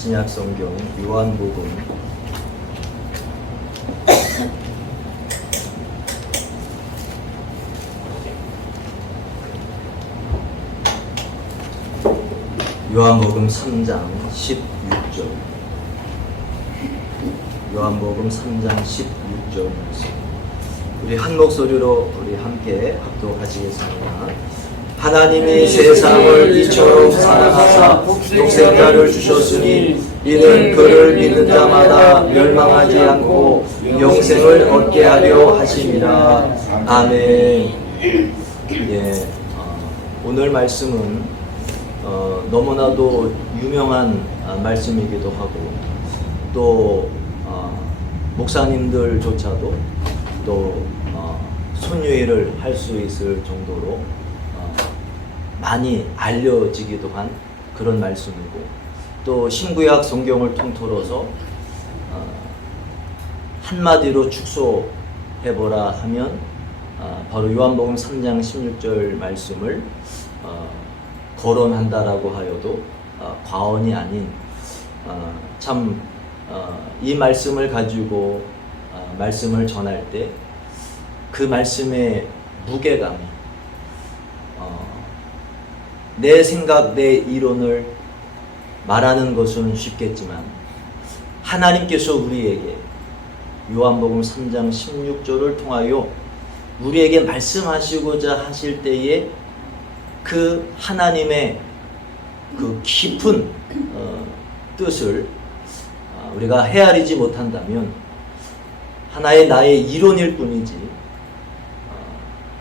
신약 성경 요한복음 3장 16절. 요한복음 3장 16절 말씀. 우리 한 목소리로 우리 함께 합독하시겠습니다. 하나님이 세상을 이처럼 사랑하사 독생자를 주셨으니 이는 그를 믿는 자마다 멸망하지 않고 영생을 얻게 하려 하심이라. 아멘. 예, 오늘 말씀은 너무나도 유명한 말씀이기도 하고 또 목사님들조차도 또 손유일을 할 수 있을 정도로 많이 알려지기도 한 그런 말씀이고, 또 신구약 성경을 통틀어서 한마디로 축소해보라 하면 바로 요한복음 3장 16절 말씀을 거론한다라고 하여도 과언이 아닌, 참 이 말씀을 가지고 말씀을 전할 때 그 말씀의 무게감이 내 생각, 내 이론을 말하는 것은 쉽겠지만 하나님께서 우리에게 요한복음 3장 16절을 통하여 우리에게 말씀하시고자 하실 때에 그 하나님의 그 깊은 뜻을 우리가 헤아리지 못한다면 하나의 나의 이론일 뿐이지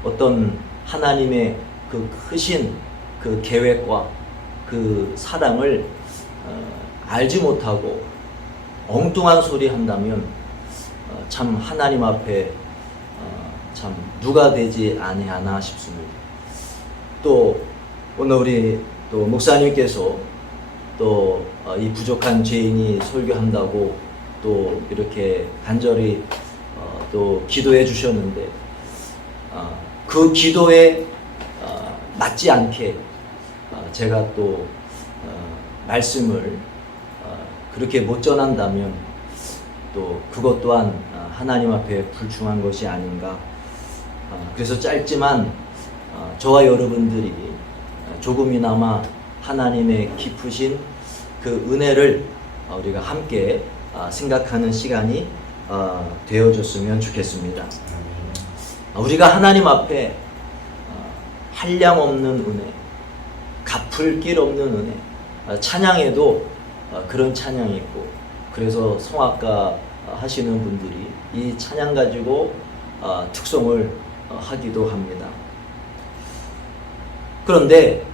어떤 하나님의 그 크신 그 계획과 그 사랑을 알지 못하고 엉뚱한 소리 한다면 참 하나님 앞에 참 누가 되지 아니하나 싶습니다. 또 오늘 우리 또 목사님께서 또 이 부족한 죄인이 설교한다고 또 이렇게 간절히 또 기도해 주셨는데 그 기도에 맞지 않게 제가 또 말씀을 그렇게 못 전한다면 또 그것 또한 하나님 앞에 불충한 것이 아닌가. 그래서 짧지만 저와 여러분들이 조금이나마 하나님의 깊으신 그 은혜를 우리가 함께 생각하는 시간이 되어줬으면 좋겠습니다. 우리가 하나님 앞에 한량없는 은혜, 갚을 길 없는 은혜, 찬양에도 그런 찬양이 있고, 그래서 성악가 하시는 분들이 이 찬양 가지고 특송을 하기도 합니다. 그런데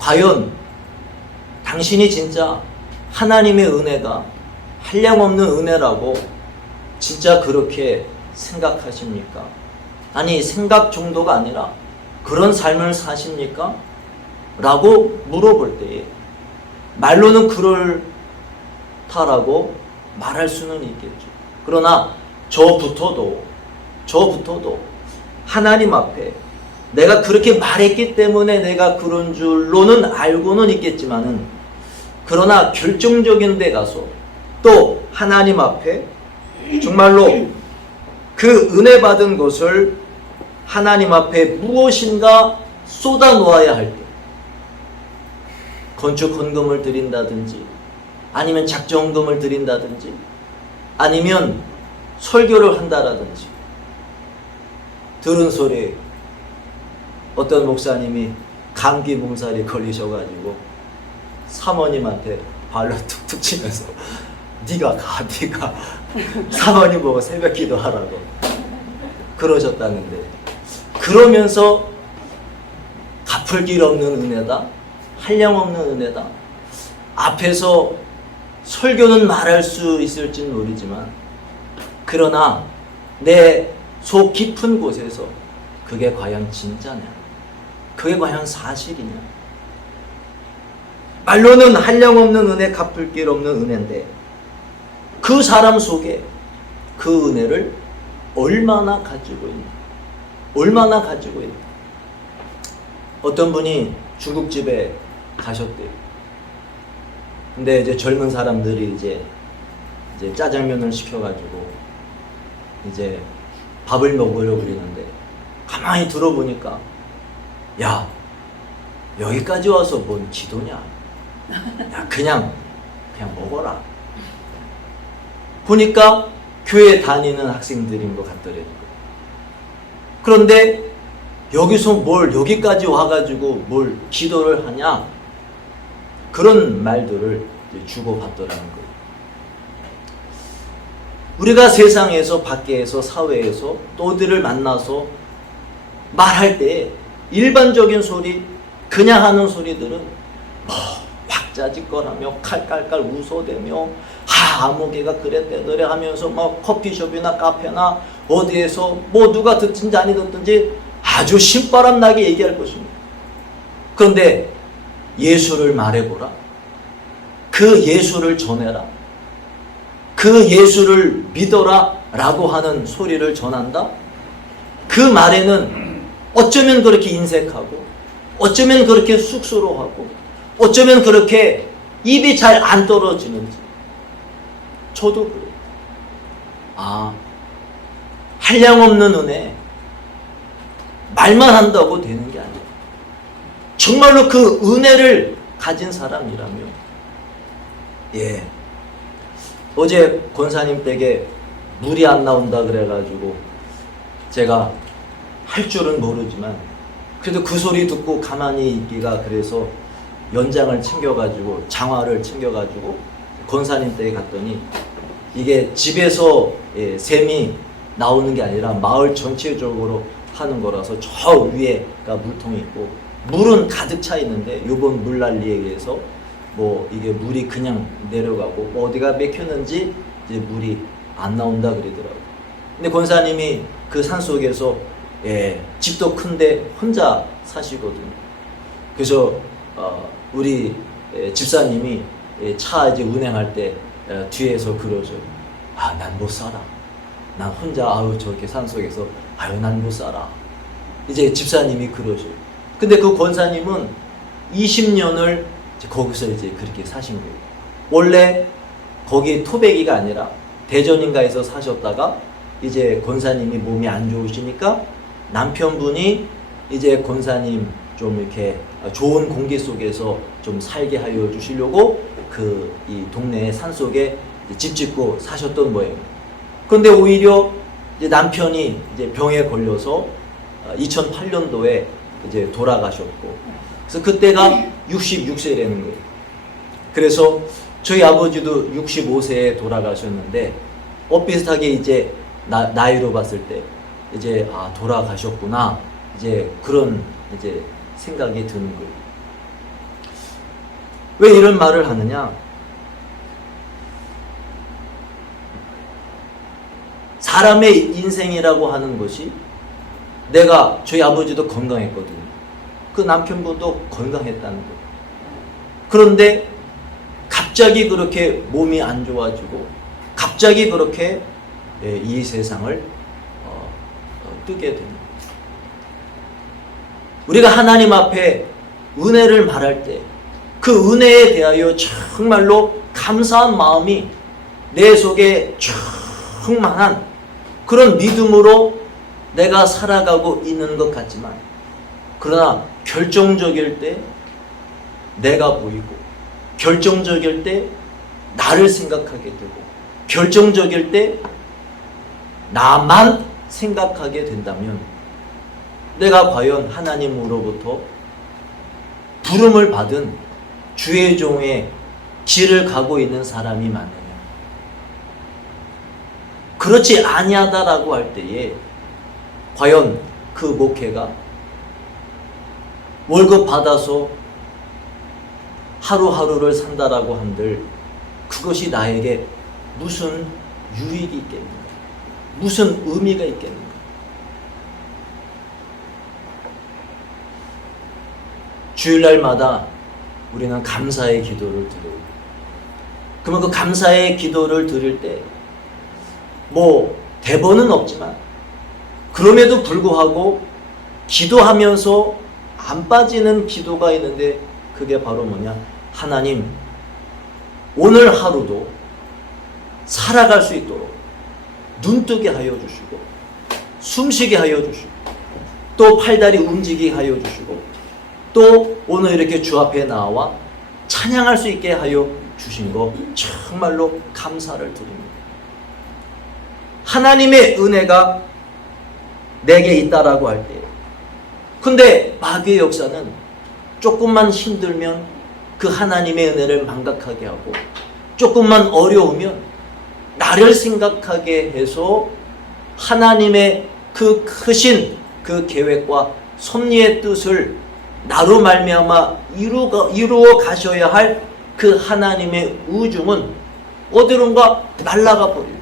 과연 당신이 진짜 하나님의 은혜가 한량없는 은혜라고 진짜 그렇게 생각하십니까? 아니, 생각 정도가 아니라 그런 삶을 사십니까? 라고 물어볼 때에 말로는 그렇다라고 말할 수는 있겠죠. 그러나 저부터도 하나님 앞에 내가 그렇게 말했기 때문에 내가 그런 줄로는 알고는 있겠지만은, 그러나 결정적인 데 가서 또 하나님 앞에 정말로 그 은혜 받은 것을 하나님 앞에 무엇인가 쏟아 놓아야 할 때, 건축 헌금을 드린다든지 아니면 작정금을 드린다든지 아니면 설교를 한다라든지, 들은 소리 어떤 목사님이 감기 몸살이 걸리셔가지고 사모님한테 발로 툭툭 치면서 네가 사모님 보고 새벽 기도하라고 그러셨다는데, 그러면서 갚을 길 없는 은혜다, 한량없는 은혜다, 앞에서 설교는 말할 수 있을지는 모르지만 그러나 내 속 깊은 곳에서 그게 과연 진짜냐, 그게 과연 사실이냐. 말로는 한량없는 은혜, 갚을 길 없는 은혜인데 그 사람 속에 그 은혜를 얼마나 가지고 있나. 어떤 분이 중국집에 가셨대요. 근데 이제 젊은 사람들이 이제 짜장면을 시켜가지고 이제 밥을 먹으려고 그러는데 가만히 들어보니까 야, 여기까지 와서 뭔 기도냐? 야, 그냥 먹어라. 보니까 교회 다니는 학생들인 것 같더래요. 그런데 여기서 뭘 여기까지 와가지고 뭘 기도를 하냐? 그런 말들을 주고받더라는 거예요. 우리가 세상에서, 밖에서, 사회에서 또 어디를 만나서 말할 때 일반적인 소리, 그냥 하는 소리들은 왁자지껄하며 칼칼칼 웃어대며 아무개가 그랬대더래 하면서 커피숍이나 카페나 어디에서 누가 듣든지 아니 듣든지 아주 신바람 나게 얘기할 것입니다. 그런데 예수를 말해보라. 그 예수를 전해라. 그 예수를 믿어라 라고 하는 소리를 전한다. 그 말에는 어쩌면 그렇게 인색하고 어쩌면 그렇게 쑥스러워하고 어쩌면 그렇게 입이 잘 안 떨어지는지 저도 그래요. 한량없는 은혜 말만 한다고 되는 게 아니에요. 정말로 그 은혜를 가진 사람이라면 어제 권사님 댁에 물이 안 나온다 그래가지고 제가 할 줄은 모르지만 그래도 그 소리 듣고 가만히 있기가 그래서 연장을 챙겨가지고 장화를 챙겨가지고 권사님 댁에 갔더니 이게 집에서 샘이 나오는 게 아니라 마을 전체적으로 하는 거라서 저 위에가 물통이 있고 물은 가득 차 있는데 요번 물난리에 의해서 이게 물이 그냥 내려가고 어디가 막혔는지 이제 물이 안 나온다 그러더라고요. 근데 권사님이 그 산속에서 집도 큰데 혼자 사시거든요. 그래서 우리 집사님이 차 이제 운행할 때 뒤에서 그러죠. 난 못 살아. 난 혼자 저렇게 산속에서 난 못 살아. 이제 집사님이 그러죠. 근데 그 권사님은 20년을 거기서 이제 그렇게 사신 거예요. 원래 거기 토백이가 아니라 대전인가에서 사셨다가 이제 권사님이 몸이 안 좋으시니까 남편분이 이제 권사님 좀 이렇게 좋은 공기 속에서 좀 살게 하여 주시려고 이 동네 산속에 집 짓고 사셨던 모양이에요. 그런데 오히려 이제 남편이 이제 병에 걸려서 2008년도에 이제 돌아가셨고, 그래서 그때가 66세라는 거예요. 그래서 저희 아버지도 65세에 돌아가셨는데 비슷하게 이제 나이로 봤을 때 이제 돌아가셨구나, 이제 그런 이제 생각이 드는 거예요. 왜 이런 말을 하느냐? 사람의 인생이라고 하는 것이, 저희 아버지도 건강했거든요. 그 남편분도 건강했다는 거예요. 그런데 갑자기 그렇게 몸이 안 좋아지고 갑자기 그렇게 이 세상을 뜨게 됩니다. 우리가 하나님 앞에 은혜를 말할 때 그 은혜에 대하여 정말로 감사한 마음이 내 속에 충만한 그런 믿음으로 내가 살아가고 있는 것 같지만, 그러나 결정적일 때 내가 보이고, 결정적일 때 나를 생각하게 되고, 결정적일 때 나만 생각하게 된다면 내가 과연 하나님으로부터 부름을 받은 주의 종의 길을 가고 있는 사람이 맞느냐? 그렇지 아니하다라고 할 때에 과연 그 목회가 월급 받아서 하루하루를 산다라고 한들 그것이 나에게 무슨 유익이 있겠는가? 무슨 의미가 있겠는가? 주일날마다 우리는 감사의 기도를 드려요. 그러면 그 감사의 기도를 드릴 때 대본은 없지만 그럼에도 불구하고 기도하면서 안 빠지는 기도가 있는데, 그게 바로 뭐냐? 하나님, 오늘 하루도 살아갈 수 있도록 눈뜨게 하여 주시고, 숨쉬게 하여 주시고, 또 팔다리 움직이게 하여 주시고, 또 오늘 이렇게 주 앞에 나와 찬양할 수 있게 하여 주신 거 정말로 감사를 드립니다. 하나님의 은혜가 내게 있다라고 할 때, 근데 마귀의 역사는 조금만 힘들면 그 하나님의 은혜를 망각하게 하고, 조금만 어려우면 나를 생각하게 해서 하나님의 그 크신 그 계획과 섭리의 뜻을 나로 말미암아 이루어 가셔야 할 그 하나님의 우중은 어디론가 날아가 버려요.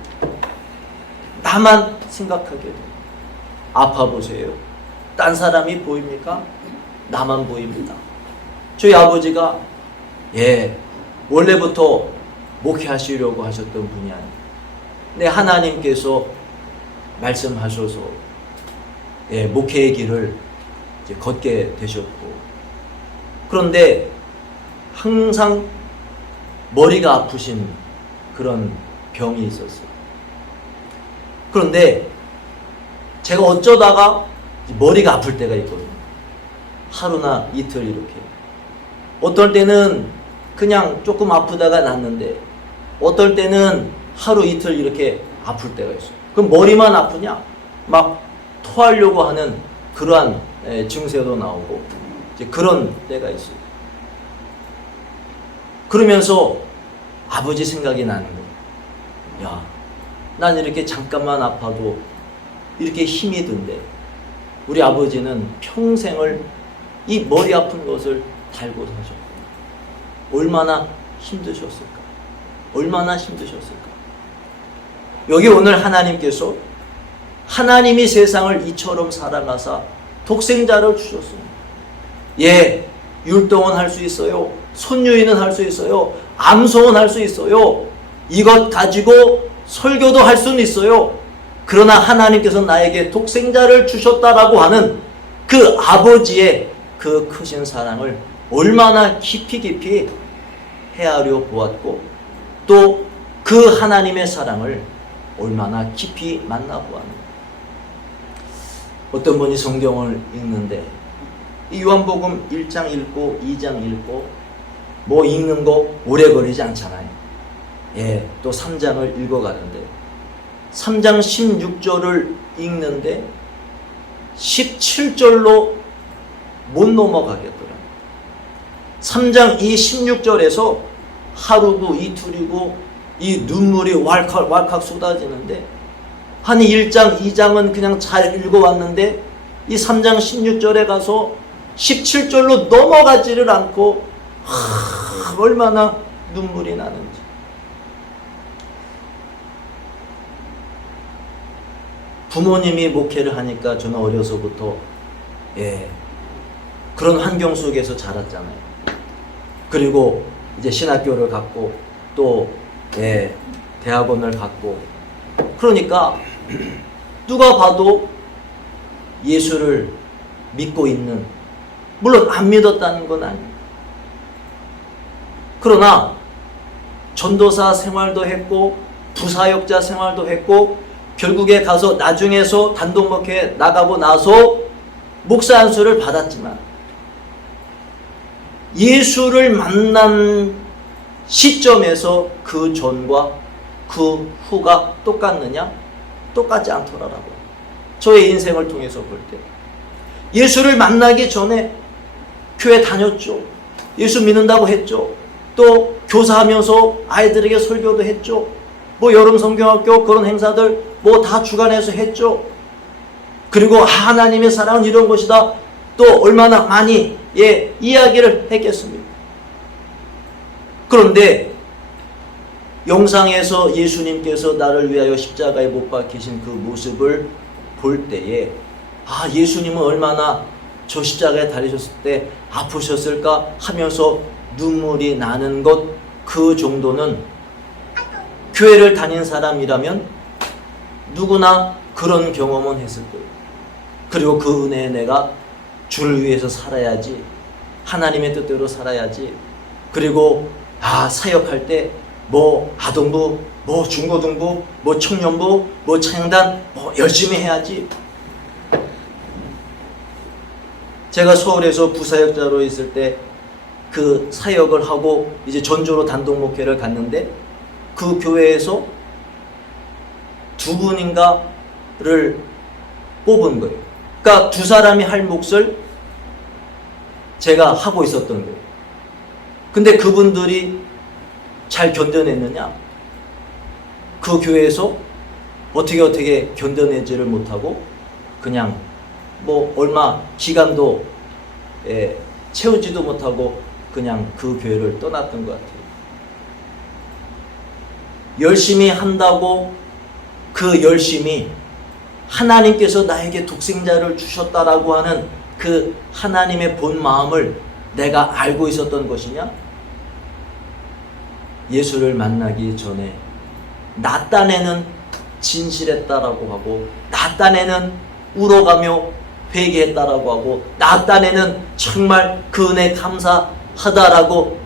나만 생각하게 돼요. 아파 보세요. 딴 사람이 보입니까? 나만 보입니다. 저희 아버지가 원래부터 목회하시려고 하셨던 분이 아니에요. 근데 하나님께서 말씀하셔서 목회의 길을 이제 걷게 되셨고, 그런데 항상 머리가 아프신 그런 병이 있었어요. 그런데 제가 어쩌다가 머리가 아플 때가 있거든요. 하루나 이틀 이렇게. 어떨 때는 그냥 조금 아프다가 낫는데, 어떨 때는 하루 이틀 이렇게 아플 때가 있어요. 그럼 머리만 아프냐? 막 토하려고 하는 그러한 증세도 나오고, 이제 그런 때가 있어요. 그러면서 아버지 생각이 나는 거예요. 야, 난 이렇게 잠깐만 아파도 이렇게 힘이 든데, 우리 아버지는 평생을 이 머리 아픈 것을 달고 사셨고, 얼마나 힘드셨을까? 얼마나 힘드셨을까? 여기 오늘 하나님께서 하나님이 세상을 이처럼 사랑하사 독생자를 주셨습니다. 율동은 할 수 있어요. 손유인은 할 수 있어요. 암송은 할 수 있어요. 이것 가지고 설교도 할 수는 있어요. 그러나 하나님께서 나에게 독생자를 주셨다라고 하는 그 아버지의 그 크신 사랑을 얼마나 깊이 헤아려 보았고, 또 그 하나님의 사랑을 얼마나 깊이 만나보았는가. 어떤 분이 성경을 읽는데, 이 요한복음 1장 읽고 2장 읽고 뭐 읽는 거 오래 걸리지 않잖아요. 또 3장을 읽어가는데 3장 16절을 읽는데 17절로 못 넘어가겠더라고요. 3장 이 16절에서 하루고 이틀이고 이 눈물이 왈칵 쏟아지는데, 한 1장 2장은 그냥 잘 읽어왔는데 이 3장 16절에 가서 17절로 넘어가지를 않고 얼마나 눈물이 나는지. 부모님이 목회를 하니까 저는 어려서부터 그런 환경 속에서 자랐잖아요. 그리고 이제 신학교를 갔고 또 대학원을 갔고, 그러니까 누가 봐도 예수를 믿고 있는, 물론 안 믿었다는 건 아니에요. 그러나 전도사 생활도 했고 부사역자 생활도 했고, 결국에 가서 나중에서 단독 목회 나가고 나서 목사 안수를 받았지만, 예수를 만난 시점에서 그 전과 그 후가 똑같느냐? 똑같지 않더라고요. 저의 인생을 통해서 볼 때 예수를 만나기 전에 교회 다녔죠. 예수 믿는다고 했죠. 또 교사하면서 아이들에게 설교도 했죠. 뭐 여름 성경학교 그런 행사들 뭐 다 주관해서 했죠. 그리고 하나님의 사랑은 이런 것이다, 또 얼마나 많이 이야기를 했겠습니까? 그런데 영상에서 예수님께서 나를 위하여 십자가에 못 박히신 그 모습을 볼 때에, 예수님은 얼마나 저 십자가에 달리셨을 때 아프셨을까 하면서 눈물이 나는 것, 그 정도는 교회를 다닌 사람이라면 누구나 그런 경험은 했을 거예요. 그리고 그 은혜에 내가 주를 위해서 살아야지, 하나님의 뜻대로 살아야지, 그리고 사역할 때 뭐 아동부, 뭐 중고등부, 뭐 청년부, 뭐 창단, 뭐 열심히 해야지. 제가 서울에서 부사역자로 있을 때 그 사역을 하고 이제 전주로 단독 목회를 갔는데 그 교회에서 두 분인가를 뽑은 거예요. 그러니까 두 사람이 할 몫을 제가 하고 있었던 거예요. 근데 그분들이 잘 견뎌냈느냐? 그 교회에서 어떻게 견뎌내지를 못하고 그냥 뭐 얼마 기간도 채우지도 못하고 그냥 그 교회를 떠났던 것 같아요. 열심히 한다고 그 열심히 하나님께서 나에게 독생자를 주셨다라고 하는 그 하나님의 본 마음을 내가 알고 있었던 것이냐? 예수를 만나기 전에 나 딴에는 진실했다라고 하고 나 딴에는 울어가며 회개했다라고 하고 나 딴에는 정말 그 은혜 감사하다라고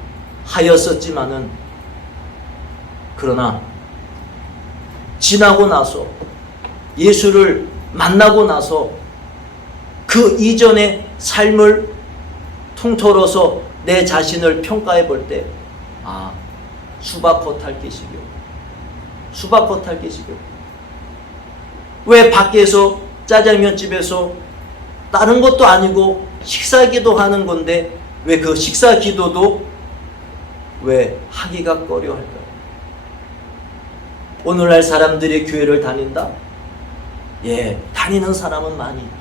하였었지만은 그러나 지나고 나서 예수를 만나고 나서 그 이전의 삶을 통틀어서 내 자신을 평가해 볼 때 수박꽃 탈기식이요. 수박꽃 탈기식이요. 왜 밖에서 짜장면집에서 다른 것도 아니고 식사기도 하는 건데 왜 그 식사기도도 왜 하기가 꺼려 할까요? 오늘날 사람들이 교회를 다닌다? 예, 다니는 사람은 많이 있죠.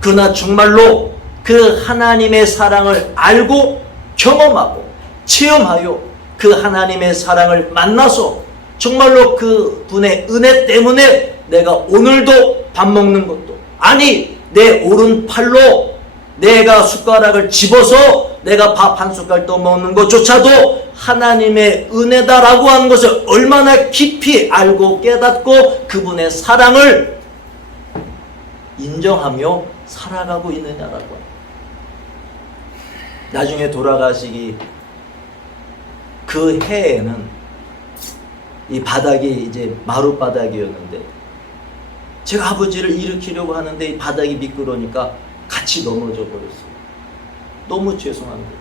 그러나 정말로 그 하나님의 사랑을 알고 경험하고 체험하여 그 하나님의 사랑을 만나서 정말로 그 분의 은혜 때문에 내가 오늘도 밥 먹는 것도 아니 내 오른팔로 내가 숟가락을 집어서 내가 밥 한 숟갈 떠먹는 것조차도 하나님의 은혜다라고 하는 것을 얼마나 깊이 알고 깨닫고 그분의 사랑을 인정하며 살아가고 있느냐라고 해요. 나중에 돌아가시기 그 해에는 이 바닥이 이제 마룻바닥이었는데 제가 아버지를 일으키려고 하는데 이 바닥이 미끄러우니까 같이 넘어져 버렸어요. 너무 죄송합니다.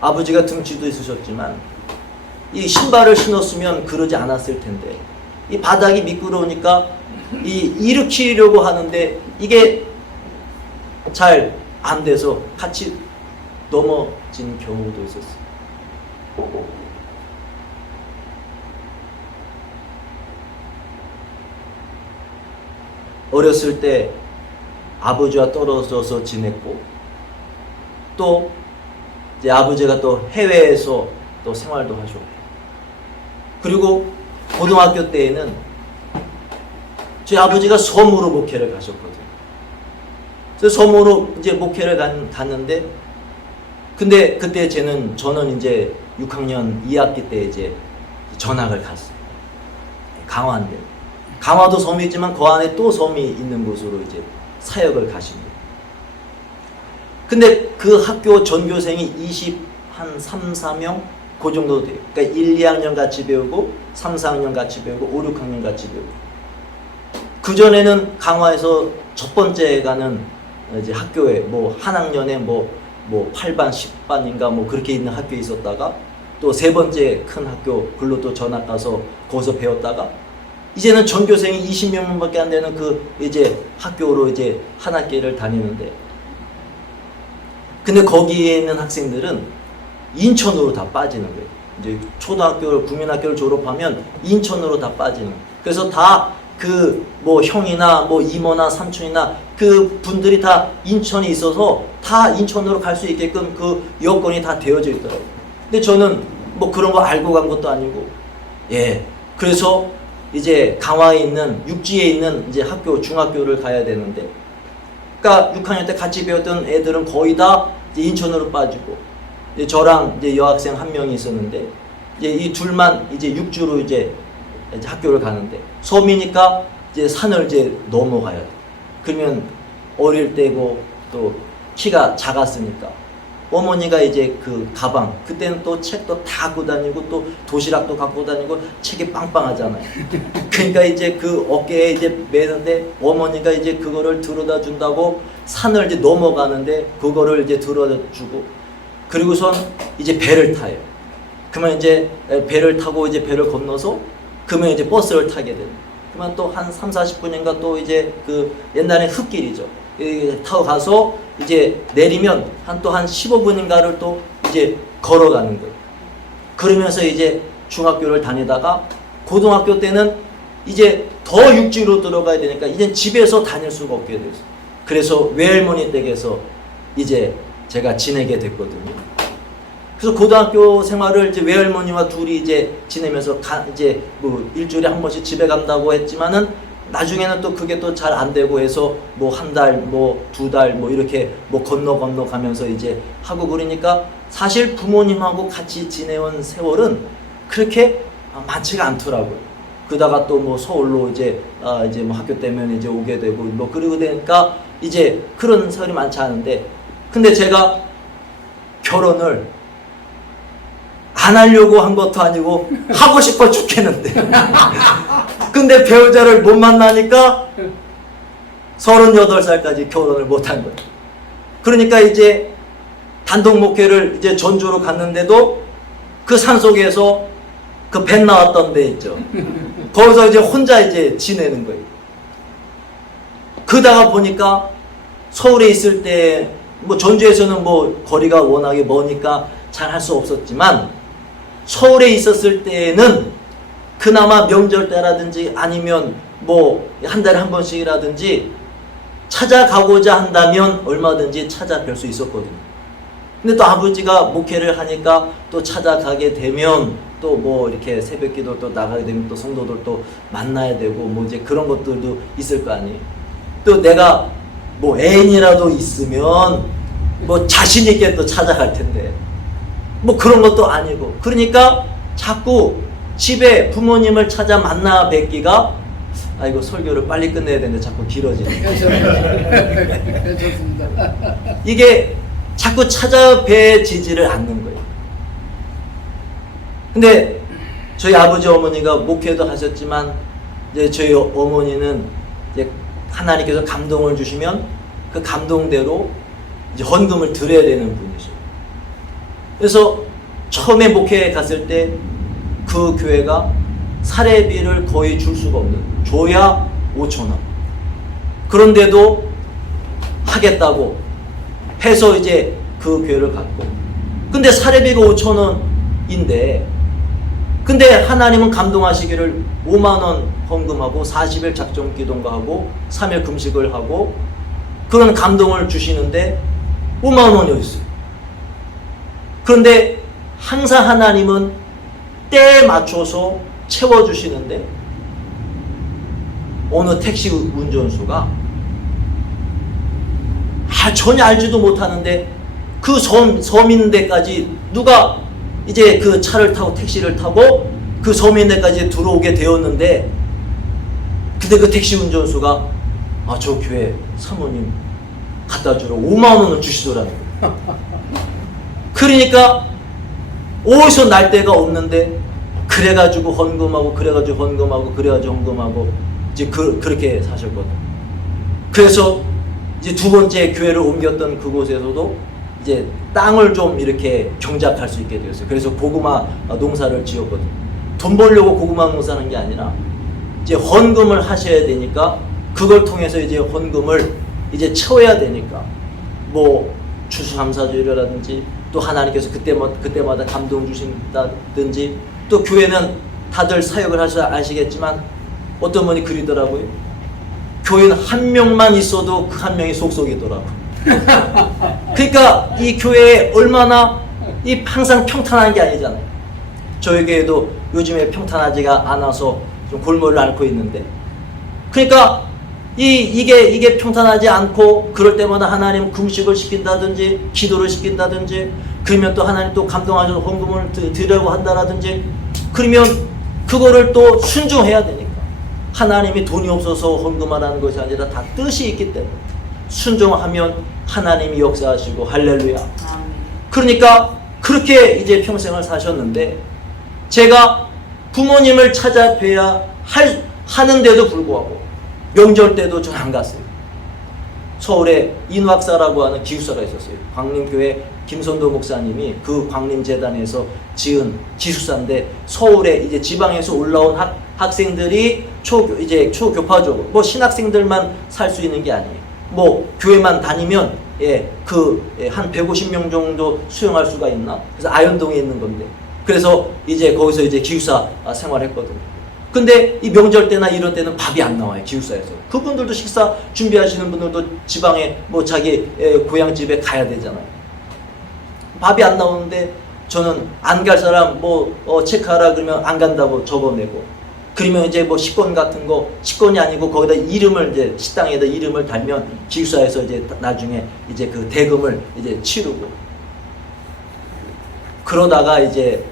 아버지가 등치도 있으셨지만 이 신발을 신었으면 그러지 않았을 텐데 이 바닥이 미끄러우니까 일으키려고 하는데 이게 잘 안 돼서 같이 넘어진 경우도 있었어요. 어렸을 때 아버지와 떨어져서 지냈고 또 이제 아버지가 또 해외에서 또 생활도 하셨고 그리고 고등학교 때에는 저희 아버지가 섬으로 목회를 가셨거든요. 그래서 섬으로 이제 목회를 갔는데 근데 그때 저는 이제 6학년 2학기 때 이제 전학을 갔어요. 강화인데 강화도 섬이지만 그 안에 또 섬이 있는 곳으로 이제 사역을 가십니다. 근데 그 학교 전교생이 3, 4명 그 정도 돼요. 그러니까 1, 2학년 같이 배우고 3, 4학년 같이 배우고 5, 6학년 같이 배우고 그전에는 강화에서 첫 번째 가는 이제 학교에 뭐 한 학년에 뭐 8반, 10반인가 뭐 그렇게 있는 학교에 있었다가 또 세 번째 큰 학교 글로 또 전학 가서 거기서 배웠다가 이제는 전교생이 20명밖에 안 되는 그 이제 학교로 이제 한 학기를 다니는데 근데 거기에 있는 학생들은 인천으로 다 빠지는 거예요. 이제 초등학교를 국민학교를 졸업하면 인천으로 다 빠지는 거예요. 그래서 다 그 뭐 형이나 뭐 이모나 삼촌이나 그 분들이 다 인천에 있어서 다 인천으로 갈 수 있게끔 그 여건이 다 되어져 있더라고요. 근데 저는 뭐 그런 거 알고 간 것도 아니고 예 그래서 이제 강화에 있는 육지에 있는 이제 학교 중학교를 가야 되는데 그러니까 6학년 때 같이 배웠던 애들은 거의 다 이제 인천으로 빠지고 이제 저랑 이제 여학생 한 명이 있었는데 이제 이 둘만 이제 육주로 이제 학교를 가는데 섬이니까 이제 산을 이제 넘어가야 돼. 그러면 어릴 때고 또 키가 작았으니까 어머니가 이제 그 가방, 그때는 또 책도 다 갖고 다니고 또 도시락도 갖고 다니고 책이 빵빵하잖아요. 그러니까 이제 그 어깨에 이제 매는데 어머니가 이제 그거를 들어다 준다고 산을 이제 넘어가는데 그거를 이제 들어다 주고, 그리고선 이제 배를 타요. 그러면 이제 배를 타고 이제 배를 건너서 그러면 이제 버스를 타게 돼요. 그러면 또 한 3, 40분인가 또 이제 그 옛날에 흙길이죠. 타고 가서 이제 내리면 한 15분인가를 또 이제 걸어가는 거예요. 그러면서 이제 중학교를 다니다가 고등학교 때는 이제 더 육지로 들어가야 되니까 이제 집에서 다닐 수가 없게 됐어요. 그래서 외할머니 댁에서 이제 제가 지내게 됐거든요. 그래서 고등학교 생활을 이제 외할머니와 둘이 이제 지내면서 이제 뭐 일주일에 한 번씩 집에 간다고 했지만은 나중에는 또 그게 또 잘 안 되고 해서 뭐 한 달, 뭐 두 달, 뭐 이렇게 뭐 건너 가면서 이제 하고 그러니까 사실 부모님하고 같이 지내온 세월은 그렇게 많지가 않더라고요. 그러다가 또 뭐 서울로 이제 뭐 학교 때문에 이제 오게 되고 뭐 그러고 되니까 이제 그런 세월이 많지 않은데, 근데 제가 결혼을 안 하려고 한 것도 아니고 하고 싶어 죽겠는데 근데 배우자를 못 만나니까 38살까지 결혼을 못 한 거예요. 그러니까 이제 단독 목회를 이제 전주로 갔는데도 그 산속에서 그 배 나왔던 데 있죠. 거기서 이제 혼자 이제 지내는 거예요. 그러다가 보니까 서울에 있을 때 뭐 전주에서는 뭐 거리가 워낙에 머니까 잘 할 수 없었지만 서울에 있었을 때는 그나마 명절 때라든지 아니면 뭐 한 달에 한 번씩이라든지 찾아가고자 한다면 얼마든지 찾아뵐 수 있었거든요. 근데 또 아버지가 목회를 하니까 또 찾아가게 되면 또 뭐 이렇게 새벽기도 또 나가게 되면 또 성도들 또 만나야 되고 뭐 이제 그런 것들도 있을 거 아니에요. 또 내가 뭐 애인이라도 있으면 뭐 자신 있게 또 찾아갈 텐데 뭐 그런 것도 아니고, 그러니까 자꾸 집에 부모님을 찾아 만나 뵙기가, 이거 설교를 빨리 끝내야 되는데 자꾸 길어지네. 좋습니다. 이게 자꾸 찾아뵈지지를 않는 거예요. 근데 저희 아버지 어머니가 목회도 하셨지만 이제 저희 어머니는 이제 하나님께서 감동을 주시면 그 감동대로 이제 헌금을 드려야 되는 분이죠. 그래서 처음에 목회에 갔을 때 그 교회가 사례비를 거의 줄 수가 없는, 줘야 5,000원. 그런데도 하겠다고 해서 이제 그 교회를 갔고, 근데 사례비가 5,000원인데 근데 하나님은 감동하시기를 5만원 헌금하고 40일 작정 기도가 하고 3일 금식을 하고 그런 감동을 주시는데 5만원이 어디 있어요? 그런데 항상 하나님은 때에 맞춰서 채워주시는데 어느 택시 운전수가 전혀 알지도 못하는데 그 섬 있는 데까지 누가 이제 그 차를 타고 택시를 타고 그 섬 있는 데까지 들어오게 되었는데, 근데 그 택시 운전수가 저 교회 사모님 갖다 주러 5만원을 주시더라는 거예요. 그러니까 어디서 날 데가 없는데 그래가지고 헌금하고 그래가지고 헌금하고 그래가지고 헌금하고 이제 그렇게 사셨거든. 그래서 이제 두 번째 교회를 옮겼던 그곳에서도 이제 땅을 좀 이렇게 경작할 수 있게 되었어요. 그래서 고구마 농사를 지었거든. 돈 벌려고 고구마 농사하는 게 아니라 이제 헌금을 하셔야 되니까 그걸 통해서 이제 헌금을 이제 채워야 되니까 뭐 추수감사주일이라든지 또 하나님께서 그때마다 감동 주신다든지, 또 교회는 다들 사역을 아시겠지만 어떤 분이 그리더라고요. 교회는 한 명만 있어도 그 한 명이 속속이더라고. 그러니까 이 교회에 얼마나 항상 평탄한 게 아니잖아요. 저희 교회도 요즘에 평탄하지가 않아서 좀 골몰을 앓고 있는데, 그러니까 이게 평탄하지 않고 그럴 때마다 하나님 금식을 시킨다든지 기도를 시킨다든지, 그러면 또 하나님 또 감동하셔서 헌금을 드리려고 한다라든지, 그러면 그거를 또 순종해야 되니까, 하나님이 돈이 없어서 헌금하라는 것이 아니라 다 뜻이 있기 때문에 순종하면 하나님이 역사하시고 할렐루야. 그러니까 그렇게 이제 평생을 사셨는데 제가 부모님을 찾아뵈야 하는데도 불구하고 명절 때도 전 안 갔어요. 서울에 인왁사라고 하는 기숙사가 있었어요. 광림교회 김선도 목사님이 그 광림재단에서 지은 기숙사인데 서울에 이제 지방에서 올라온 학생들이 이제 초교파적으로 뭐 신학생들만 살 수 있는 게 아니에요. 뭐 교회만 다니면 한 150명 정도 수용할 수가 있나? 그래서 아현동에 있는 건데. 그래서 이제 거기서 이제 기숙사 생활했거든요. 근데 이 명절 때나 이런 때는 밥이 안 나와요, 기숙사에서. 그분들도 식사 준비하시는 분들도 지방에 뭐 자기 고향집에 가야 되잖아요. 밥이 안 나오는데 저는 안 갈 사람 체크하라 그러면 안 간다고 적어내고, 그러면 이제 뭐 식권 같은 거, 식권이 아니고 거기다 이름을 이제 식당에다 이름을 달면 기숙사에서 이제 나중에 이제 그 대금을 이제 치르고. 그러다가 이제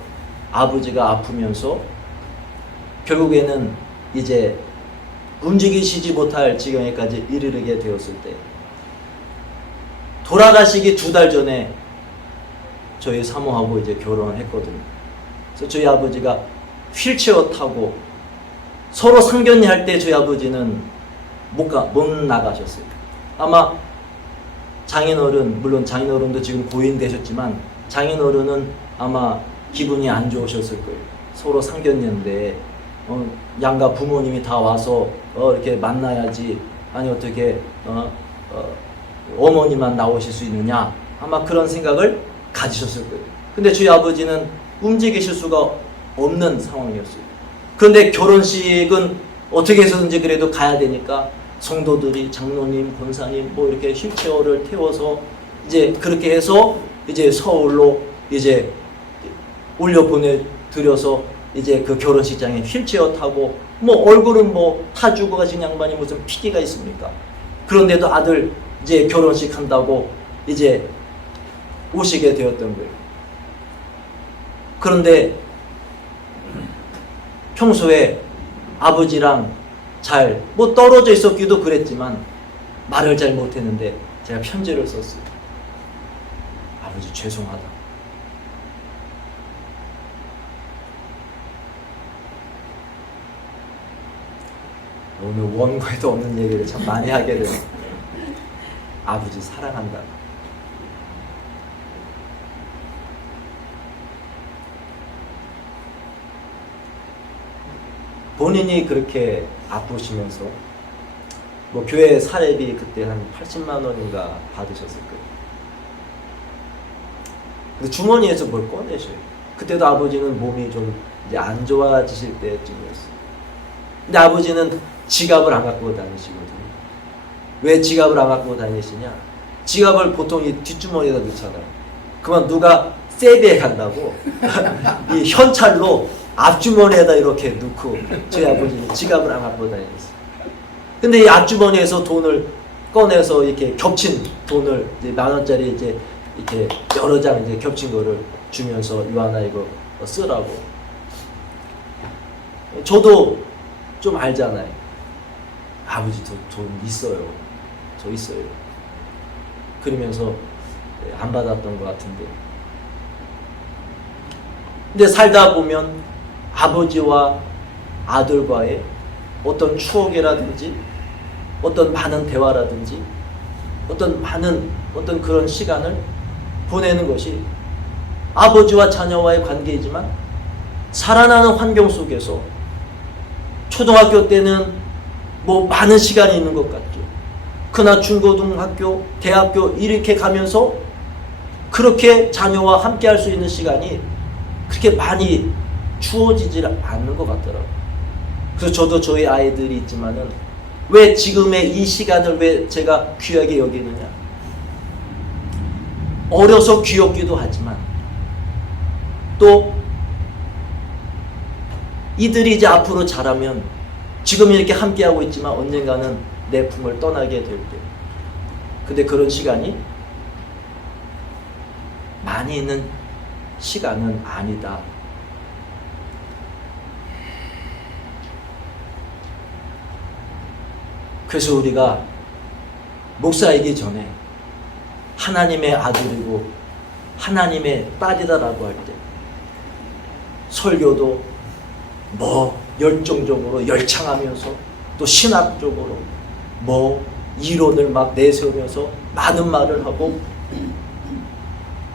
아버지가 아프면서 결국에는 이제 움직이시지 못할 지경에까지 이르게 되었을 때, 돌아가시기 2달 전에 저희 사모하고 이제 결혼을 했거든요. 그래서 저희 아버지가 휠체어 타고 서로 상견례 할 때 저희 아버지는 못 나가셨어요. 아마 장인어른, 물론 장인어른도 지금 고인 되셨지만 장인어른은 아마 기분이 안 좋으셨을 거예요. 서로 상견례인데 양가 부모님이 다 와서 이렇게 만나야지, 아니 어떻게 어머니만 나오실 수 있느냐, 아마 그런 생각을 가지셨을 거예요. 근데 저희 아버지는 움직이실 수가 없는 상황이었어요. 그런데 결혼식은 어떻게 해서든지 그래도 가야 되니까 성도들이 장로님, 권사님 뭐 이렇게 휠체어를 태워서 이제 그렇게 해서 이제 서울로 이제 올려 보내드려서 이제 그 결혼식장에 휠체어 타고, 뭐 얼굴은 뭐 타주고 가신 양반이 무슨 피기가 있습니까? 그런데도 아들 이제 결혼식 한다고 이제 오시게 되었던 거예요. 그런데 평소에 아버지랑 잘 뭐 떨어져 있었기도 그랬지만 말을 잘 못했는데 제가 편지를 썼어요. 아버지 죄송하다. 오늘 원고에도 없는 얘기를 참 많이 하게 돼요. 아버지 사랑한다. 본인이 그렇게 아프시면서 뭐 교회 사례비 그때 한 80만 원인가 받으셨을 거예요. 근데 주머니에서 뭘 꺼내셔요. 그때도 아버지는 몸이 좀 이제 안 좋아지실 때쯤이었어요. 근데 아버지는 지갑을 안 갖고 다니시거든요. 왜 지갑을 안 갖고 다니시냐? 지갑을 보통 이 뒷주머니에다 넣잖아요. 그만 누가 세비에 간다고 이 현찰로 앞주머니에다 이렇게 넣고 저희 아버지는 지갑을 안 갖고 다니셨어요. 근데 이 앞주머니에서 돈을 꺼내서 이렇게 겹친 돈을 이제 10,000원짜리 이제 이렇게 여러 장 이제 겹친 거를 주면서 요하나 이거 쓰라고. 저도 좀 알잖아요. 아버지 돈 있어요. 저 있어요. 그러면서 안 받았던 것 같은데. 근데 살다 보면 아버지와 아들과의 어떤 추억이라든지 어떤 많은 대화라든지 어떤 그런 시간을 보내는 것이 아버지와 자녀와의 관계이지만 살아나는 환경 속에서 초등학교 때는 뭐 많은 시간이 있는 것 같죠. 그러나 중고등학교, 대학교 이렇게 가면서 그렇게 자녀와 함께 할 수 있는 시간이 그렇게 많이 주어지질 않는 것 같더라고요. 그래서 저도 저희 아이들이 있지만은 왜 지금의 이 시간을 왜 제가 귀하게 여기느냐. 어려서 귀엽기도 하지만 또 이들이 이제 앞으로 자라면 지금 이렇게 함께하고 있지만 언젠가는 내 품을 떠나게 될 때, 근데 그런 시간이 많이 있는 시간은 아니다. 그래서 우리가 목사이기 전에 하나님의 아들이고 하나님의 딸이다라고 할 때 설교도 뭐 열정적으로 열창하면서 또 신학적으로 뭐 이론을 막 내세우면서 많은 말을 하고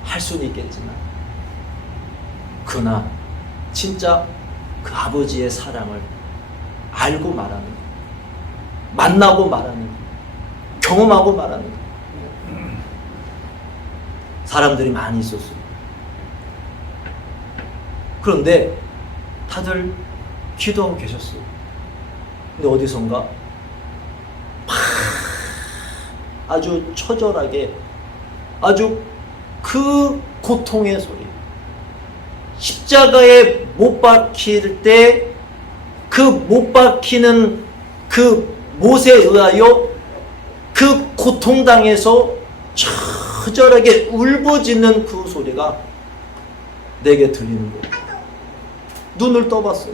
할 수는 있겠지만 그러나 진짜 그 아버지의 사랑을 알고 말하는, 만나고 말하는, 경험하고 말하는 사람들이 많이 있었어요. 그런데 다들 기도하고 계셨어요. 근데 어디선가 아주 처절하게 아주 그 고통의 소리, 십자가에 못 박힐 때 그 못 박히는 그 못에 의하여 그 고통당해서 처절하게 울부짖는 그 소리가 내게 들리는 거예요. 눈을 떠봤어요.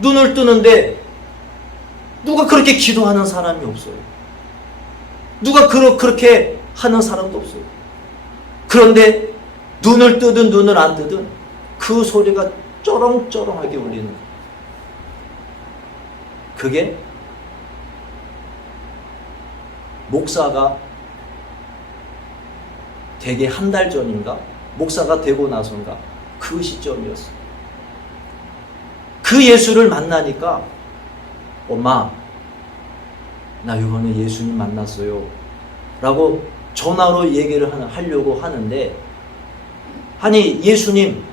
눈을 뜨는데 누가 그렇게 기도하는 사람이 없어요. 누가 그렇게 하는 사람도 없어요. 그런데 눈을 뜨든 눈을 안 뜨든 그 소리가 쩌렁쩌렁하게 울리는 거예요. 그게 목사가 되게 한 달 전인가 목사가 되고 나서인가 그 시점이었어요. 그 예수를 만나니까 엄마 나 이번에 예수님 만났어요 라고 전화로 얘기를 하려고 하는데 아니 예수님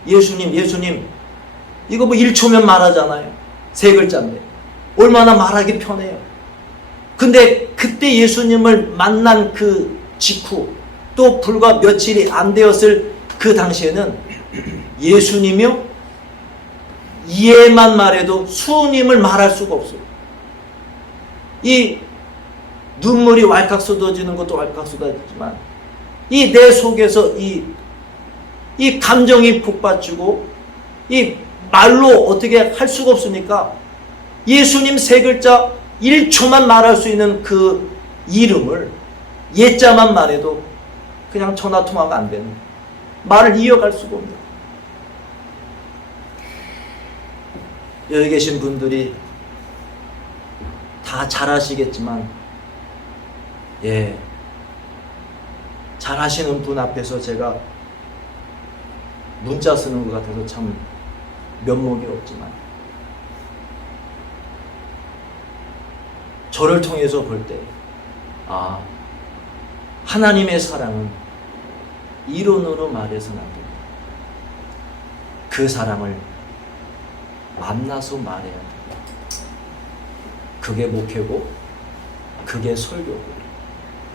이거 뭐 1초면 말하잖아요. 3글자인데 얼마나 말하기 편해요. 근데 그때 예수님을 만난 그 직후 또 불과 며칠이 안 되었을 그 당시에는 예수님이요 이해만 말해도 수님을 말할 수가 없어요. 이 눈물이 왈칵 쏟아지는 것도 왈칵 쏟아지지만 이 내 속에서 이 감정이 북받치고 이 말로 어떻게 할 수가 없으니까 예수님 3글자 1초만 말할 수 있는 그 이름을 예자만 말해도 그냥 전화통화가 안 되는, 말을 이어갈 수가 없는. 여기 계신 분들이 다 잘 아시겠지만 잘 하시는 분 앞에서 제가 문자 쓰는 것 같아서 참 면목이 없지만 저를 통해서 볼 때 하나님의 사랑은 이론으로 말해서는 안 됩니다. 그 사랑을 만나서 말해야 됩니다. 그게 목회고 그게 설교고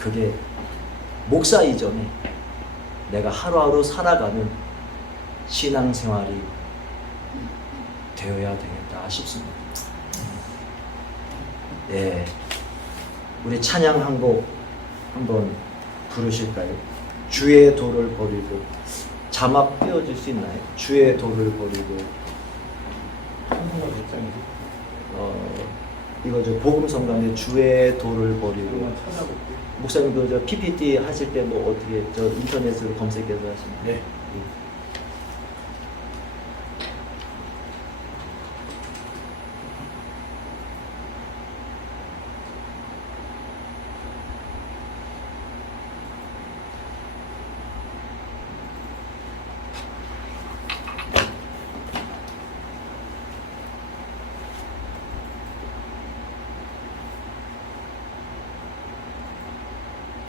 그게 목사 이전에 내가 하루하루 살아가는 신앙생활이 되어야 되겠다 싶습니다. 우리 찬양 한 곡 한번 부르실까요? 주의 도를 버리고. 자막 띄워줄 수 있나요? 주의 도를 버리고. 이거 저 복음성가인데 주의 도를 버리고. 목사님 그 저 PPT 하실 때 뭐 어떻게 저 인터넷으로 검색해서 하시나요? 네.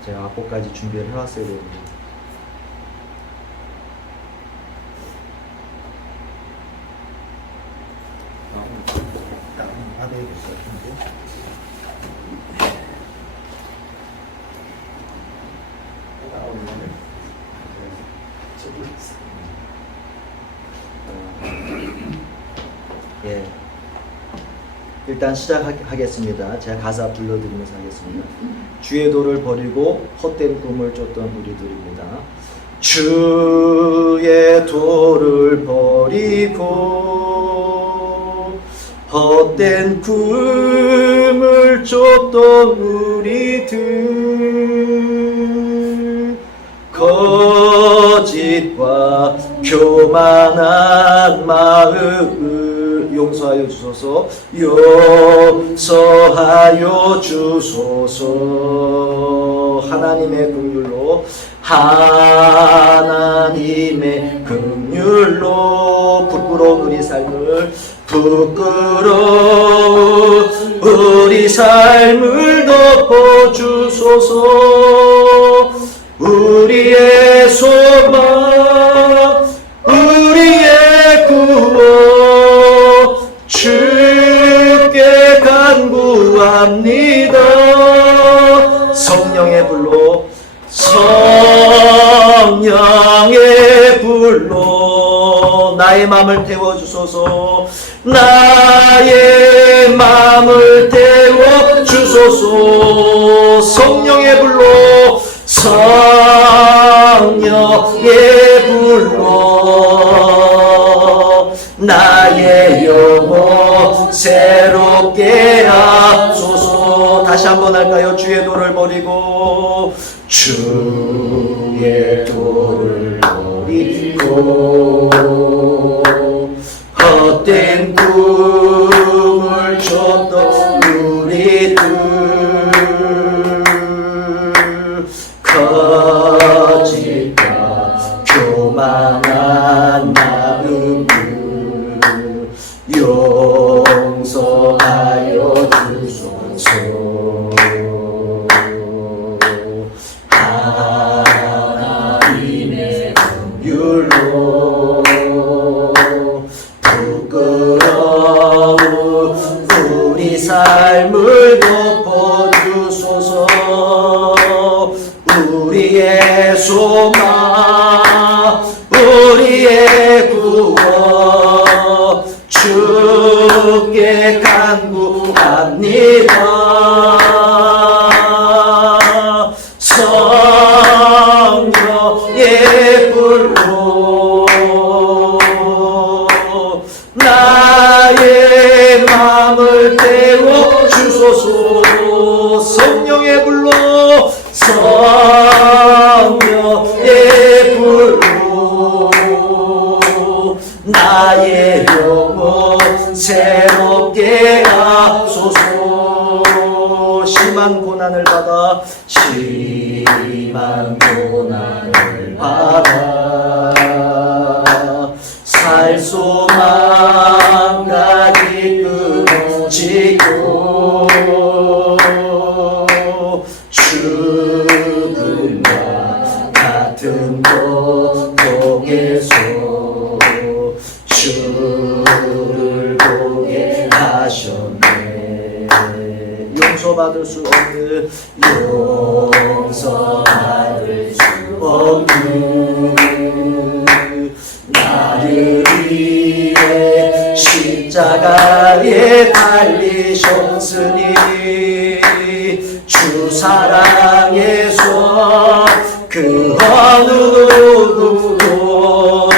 제가 악보까지 준비를 해왔어야 되는데 받아야겠어요. 일단 시작하겠습니다. 제가 가사 불러드리면서 하겠습니다. 주의 도를 버리고 헛된 꿈을 쫓던 우리들입니다. 주의 도를 버리고 헛된 꿈을 쫓던 우리들 거짓과 교만한 마음을 용서하여 주소서. 용서하여 주소서. 하나님의 긍휼로, 하나님의 긍휼로 부끄러운 우리 삶을, 부끄러운 우리 삶을 덮어주소서. 우리의 소망, 우리의 구원, 주께 간구합니다. 성령의 불로, 성령의 불로 나의 마음을 태워주소서. 나의 마음을 태워주소서. 성령의 불로, 성령의 불로 나의 영혼 새롭게 하소서. 다시 한번 할까요? 주의 도를 버리고, 주의 도를 버리고 헛된 꿈을 줬던 우리들, 거짓과 교만한 마음을 용서하여 주소서. 하나님의 긍휼로 부끄러운 우리 삶을 덮어주소서. 우리의 소망, 우리의 구원, 주께 간구합니다. 성령의 불로 나의 마음을 태워주소서. 성령의 불로, 성령의 불로 나의 영혼 새롭게 하소서. 심한 고난을 받아, 심한 고난을 받아 살 소망 가지 끊어지고 죽음과 같은 고통에서 주를 보게 하셨네. 용서받을 수 없는, 용서받을 수 없는 나를 위해 십자가에 달리셨으니 주 사랑의 손 그 어느 누구도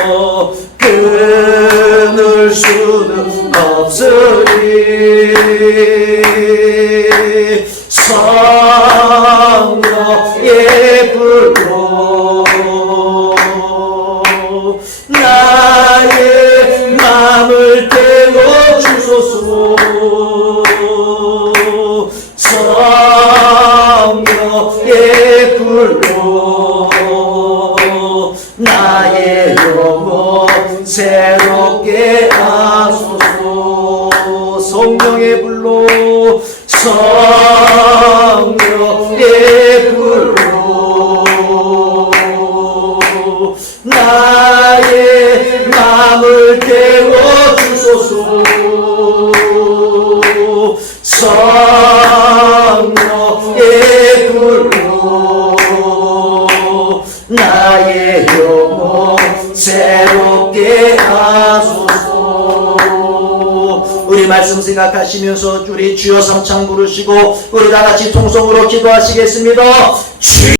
끊을 수는 없으리. 성령의 불로 나의 마음을 태워주소서. 성령의 불로 나의 영혼 새롭게 하소서. 성령의 불로, 성령의 불로 나의 마음을 태워주소서. 성령의 불로 나의 영혼 새롭게 하소서. 우리 말씀 생각하시면서 우리 주여 삼창 부르시고 우리 다같이 통성으로 기도하시겠습니다.